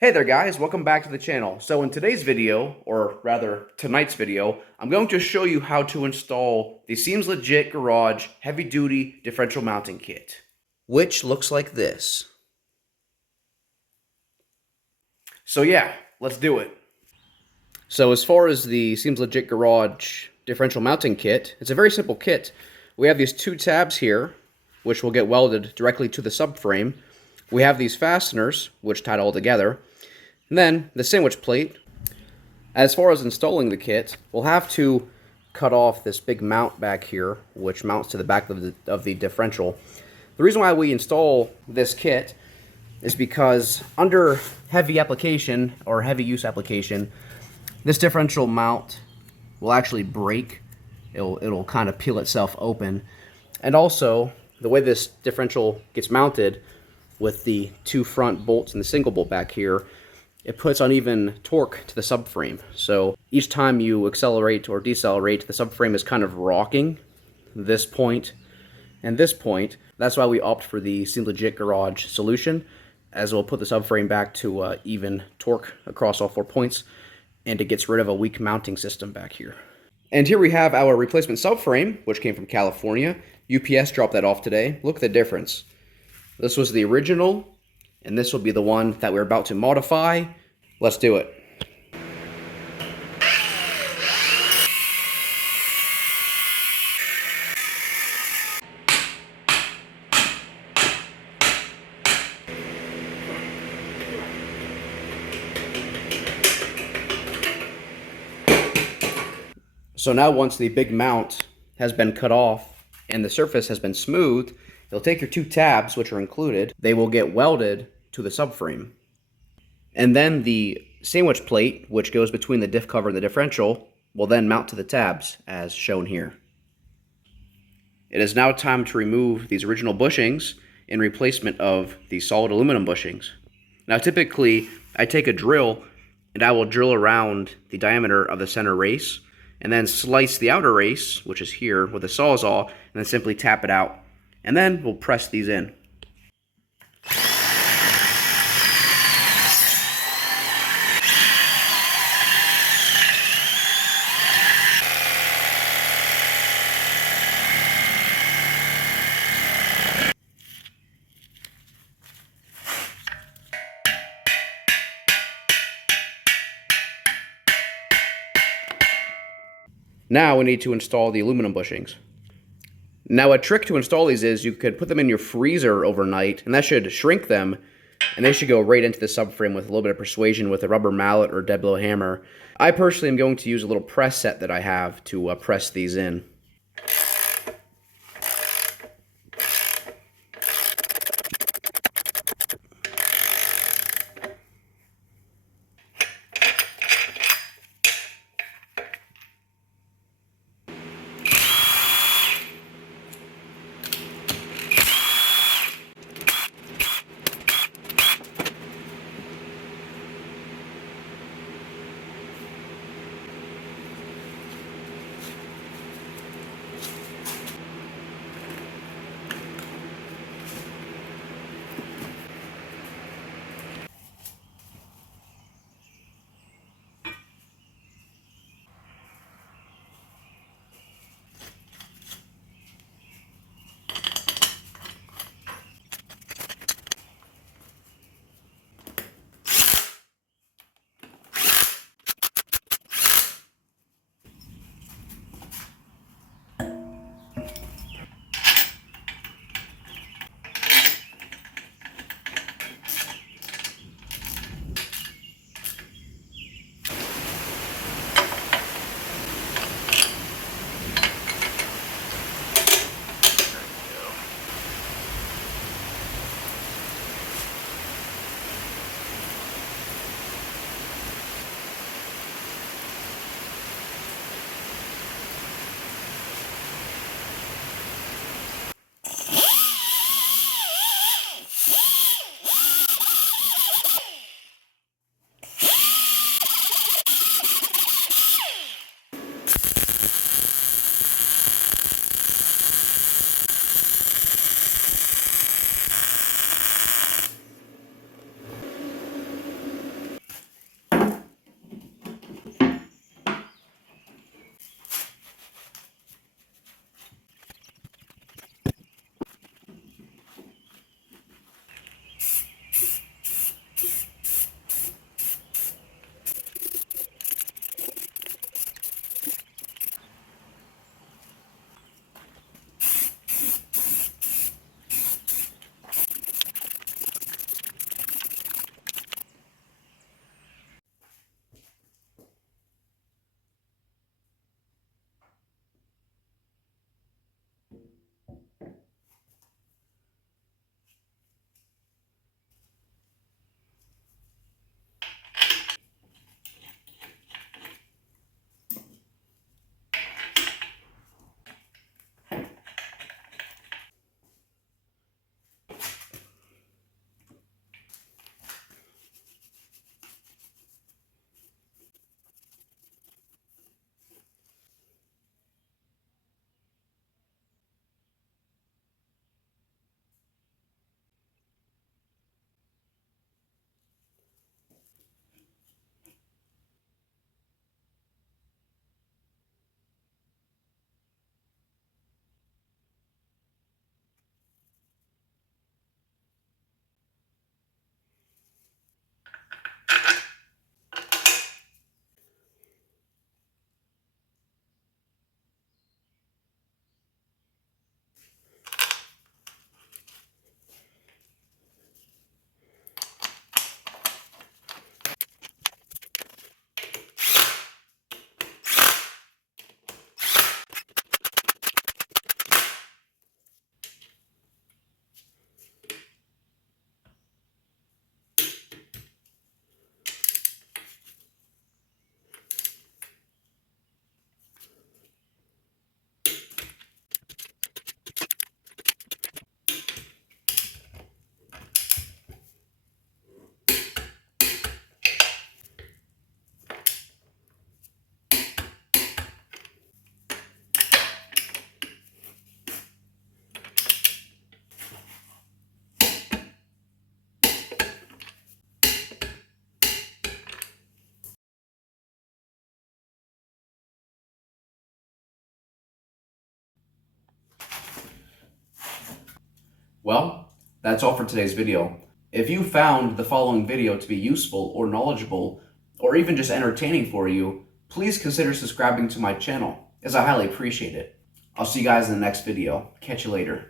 Hey there guys, welcome back to the channel. So in today's video, or rather tonight's video, I'm going to show you how to install the Seems Legit Garage Heavy Duty Differential Mounting Kit, which looks like this. So yeah, let's do it. So as far as the Seems Legit Garage Differential Mounting Kit, it's a very simple kit. We have these two tabs here, which will get welded directly to the subframe. We have these fasteners, which tie it all together. And then the sandwich plate. As far as installing the kit, we'll have to cut off this big mount back here, which mounts to the back of the differential. The reason why we install this kit is because under heavy application or heavy use application, this differential mount will actually break. It'll kind of peel itself open. And also, the way this differential gets mounted with the two front bolts and the single bolt back here, it puts uneven torque to the subframe. So each time you accelerate or decelerate, the subframe is kind of rocking this point and this point. That's why we opt for the Seems Legit Garage solution, as it will put the subframe back to even torque across all 4 points, and it gets rid of a weak mounting system back here. And here we have our replacement subframe, which came from California. UPS dropped that off today. Look at the difference. This was the original, and this will be the one that we're about to modify. Let's do it. So now once the big mount has been cut off and the surface has been smoothed, you'll take your two tabs, which are included. They will get welded to the subframe. And then the sandwich plate, which goes between the diff cover and the differential, will then mount to the tabs, as shown here. It is now time to remove these original bushings in replacement of the solid aluminum bushings. Now typically, I take a drill and I will drill around the diameter of the center race, and then slice the outer race, which is here, with a Sawzall, and then simply tap it out. And then we'll press these in. Now we need to install the aluminum bushings. Now a trick to install these is you could put them in your freezer overnight, and that should shrink them, and they should go right into the subframe with a little bit of persuasion with a rubber mallet or dead blow hammer. I personally am going to use a little press set that I have to press these in. Well, that's all for today's video. If you found the following video to be useful or knowledgeable, or even just entertaining for you, please consider subscribing to my channel, as I highly appreciate it. I'll see you guys in the next video. Catch you later.